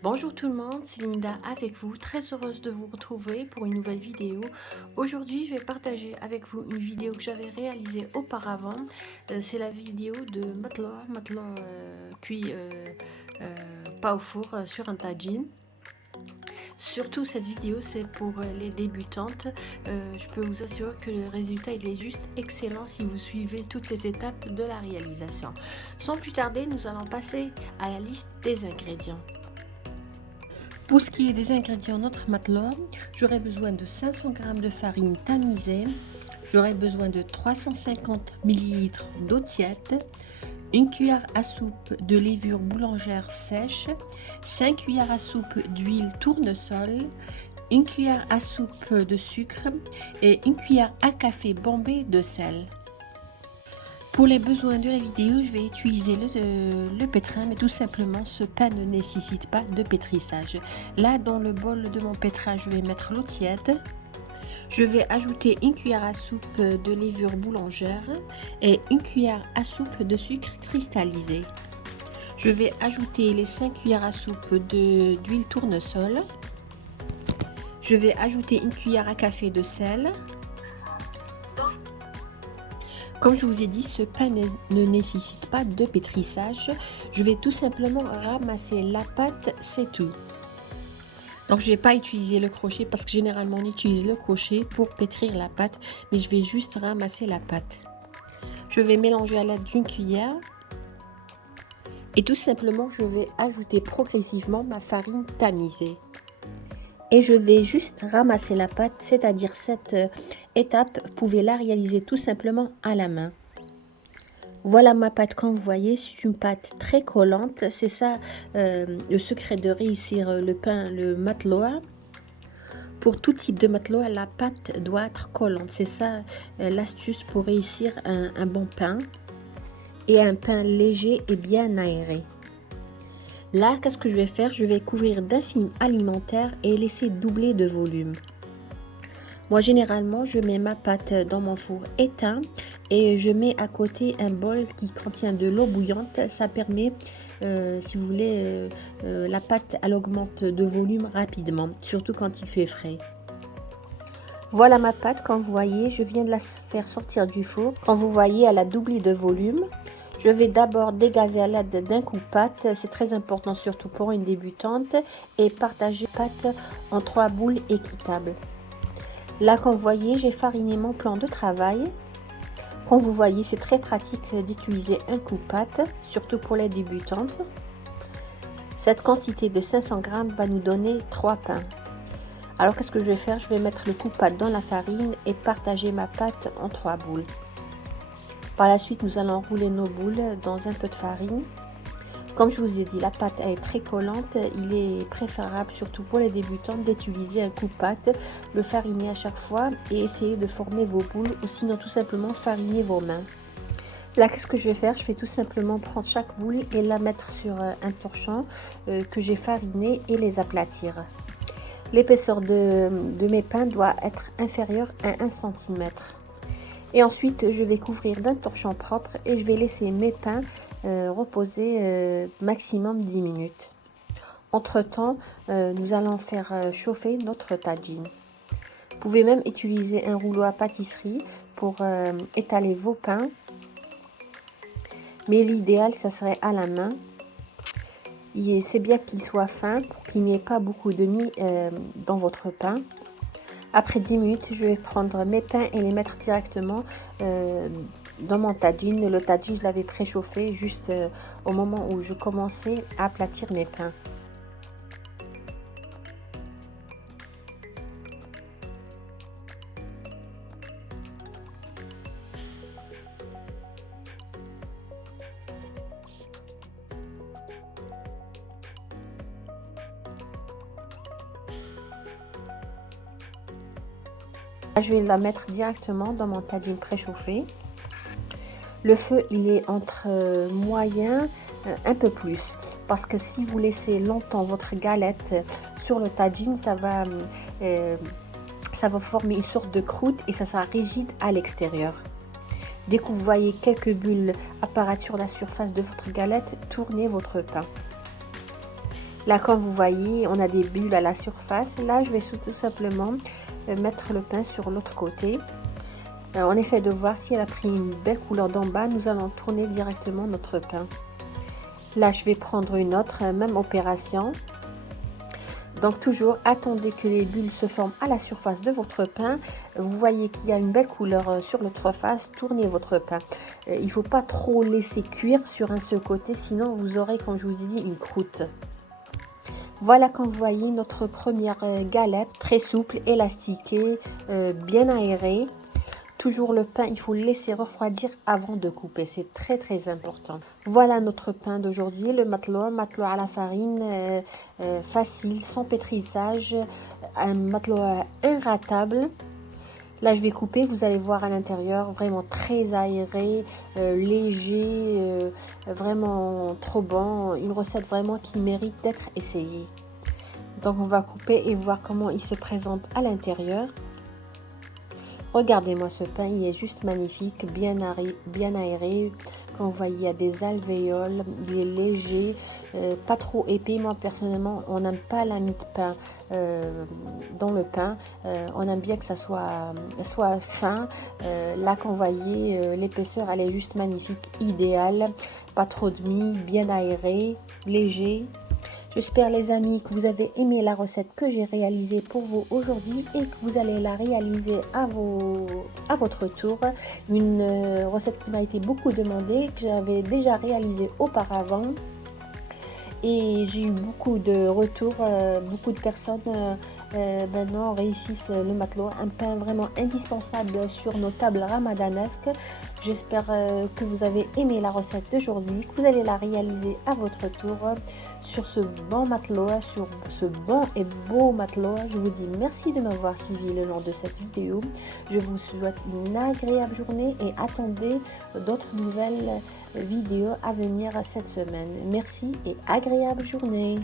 Bonjour tout le monde, c'est Linda avec vous, très heureuse de vous retrouver pour une nouvelle vidéo. Aujourd'hui, je vais partager avec vous une vidéo que j'avais réalisée auparavant. C'est la vidéo de matelas cuit pas au four sur un tagine. Surtout cette vidéo c'est pour les débutantes. Je peux vous assurer que le résultat il est juste excellent si vous suivez toutes les étapes de la réalisation. Sans plus tarder, nous allons passer à la liste des ingrédients. Pour ce qui est des ingrédients de notre matelas, j'aurai besoin de 500 g de farine tamisée, j'aurai besoin de 350 ml d'eau tiède, une cuillère à soupe de levure boulangère sèche, 5 cuillères à soupe d'huile tournesol, une cuillère à soupe de sucre et une cuillère à café bombée de sel. Pour les besoins de la vidéo, je vais utiliser le pétrin, mais tout simplement ce pain ne nécessite pas de pétrissage. Là, dans le bol de mon pétrin, je vais mettre l'eau tiède. Je vais ajouter une cuillère à soupe de levure boulangère et une cuillère à soupe de sucre cristallisé. Je vais ajouter les 5 cuillères à soupe d'huile tournesol. Je vais ajouter une cuillère à café de sel. Comme je vous ai dit, ce pain ne nécessite pas de pétrissage. Je vais tout simplement ramasser la pâte, c'est tout. Donc je ne vais pas utiliser le crochet parce que généralement on utilise le crochet pour pétrir la pâte, mais je vais juste ramasser la pâte. Je vais mélanger à l'aide d'une cuillère et tout simplement je vais ajouter progressivement ma farine tamisée. Et je vais juste ramasser la pâte, c'est-à-dire cette étape, vous pouvez la réaliser tout simplement à la main. Voilà ma pâte, comme vous voyez, c'est une pâte très collante. C'est ça le secret de réussir le matelas. Pour tout type de matelas, la pâte doit être collante. C'est ça l'astuce pour réussir un bon pain et un pain léger et bien aéré. Là, qu'est-ce que je vais faire? Je vais couvrir d'un film alimentaire et laisser doubler de volume. Moi, généralement, je mets ma pâte dans mon four éteint et je mets à côté un bol qui contient de l'eau bouillante. Ça permet, si vous voulez, la pâte, elle augmente de volume rapidement, surtout quand il fait frais. Voilà ma pâte, comme vous voyez, je viens de la faire sortir du four. Comme vous voyez, elle a doublé de volume. Je vais d'abord dégazer à l'aide d'un coupe-pâte, c'est très important surtout pour une débutante, et partager la pâte en 3 boules équitables. Là, comme vous voyez, j'ai fariné mon plan de travail. Comme vous voyez, c'est très pratique d'utiliser un coupe-pâte, surtout pour les débutantes. Cette quantité de 500 g va nous donner 3 pains. Alors, qu'est-ce que je vais faire? Je vais mettre le coupe-pâte dans la farine et partager ma pâte en 3 boules. Par la suite, nous allons rouler nos boules dans un peu de farine. Comme je vous ai dit, la pâte est très collante. Il est préférable, surtout pour les débutantes, d'utiliser un coupe-pâte, le fariner à chaque fois et essayer de former vos boules ou sinon tout simplement fariner vos mains. Là, qu'est-ce que je vais faire? Je vais tout simplement prendre chaque boule et la mettre sur un torchon que j'ai fariné et les aplatir. L'épaisseur de mes pains doit être inférieure à 1 cm. Et ensuite, je vais couvrir d'un torchon propre et je vais laisser mes pains reposer maximum 10 minutes. Entre temps, nous allons faire chauffer notre tagine. Vous pouvez même utiliser un rouleau à pâtisserie pour étaler vos pains. Mais l'idéal, ça serait à la main. C'est bien qu'il soit fin pour qu'il n'y ait pas beaucoup de mie dans votre pain. Après 10 minutes, je vais prendre mes pains et les mettre directement dans mon tagine. Le tagine, je l'avais préchauffé juste au moment où je commençais à aplatir mes pains. Je vais la mettre directement dans mon tagine préchauffé. Le feu, il est entre moyen, un peu plus. Parce que si vous laissez longtemps votre galette sur le tagine, ça va former une sorte de croûte et ça sera rigide à l'extérieur. Dès que vous voyez quelques bulles apparaître sur la surface de votre galette, tournez votre pain. Là, comme vous voyez, on a des bulles à la surface. Là, je vais tout simplement mettre le pain sur l'autre côté. On essaie de voir si elle a pris une belle couleur d'en bas. Nous allons tourner directement notre pain. Là, je vais prendre une autre, même opération. Donc toujours, attendez que les bulles se forment à la surface de votre pain. Vous voyez qu'il y a une belle couleur sur l'autre face, tournez votre pain. Il ne faut pas trop laisser cuire sur un seul côté, sinon vous aurez, comme je vous ai dit, une croûte. Voilà, comme vous voyez, notre première galette, très souple, élastiquée, bien aérée. Toujours le pain, il faut le laisser refroidir avant de couper, c'est très important. Voilà notre pain d'aujourd'hui, le matelot à la farine, facile, sans pétrissage, un matelot inratable. Là, je vais couper, vous allez voir à l'intérieur, vraiment très aéré, léger, vraiment trop bon. Une recette vraiment qui mérite d'être essayée. Donc, on va couper et voir comment il se présente à l'intérieur. Regardez-moi ce pain, il est juste magnifique, bien aéré. Comme vous voyez, il y a des alvéoles, il est léger, pas trop épais. Moi, personnellement, on n'aime pas la mie de pain dans le pain. On aime bien que ça soit fin. Là, comme vous voyez, l'épaisseur, elle est juste magnifique, idéale. Pas trop de mie, bien aéré, léger. J'espère les amis que vous avez aimé la recette que j'ai réalisée pour vous aujourd'hui et que vous allez la réaliser à votre tour. Une recette qui m'a été beaucoup demandée, que j'avais déjà réalisée auparavant. Et j'ai eu beaucoup de retours, beaucoup de personnes maintenant réussissent le matelot, un pain vraiment indispensable sur nos tables ramadanesques. J'espère que vous avez aimé la recette d'aujourd'hui, que vous allez la réaliser à votre tour sur ce bon matelot, sur ce bon et beau matelot. Je vous dis merci de m'avoir suivi le long de cette vidéo. Je vous souhaite une agréable journée et attendez d'autres nouvelles vidéos à venir cette semaine. Merci et agréable journée.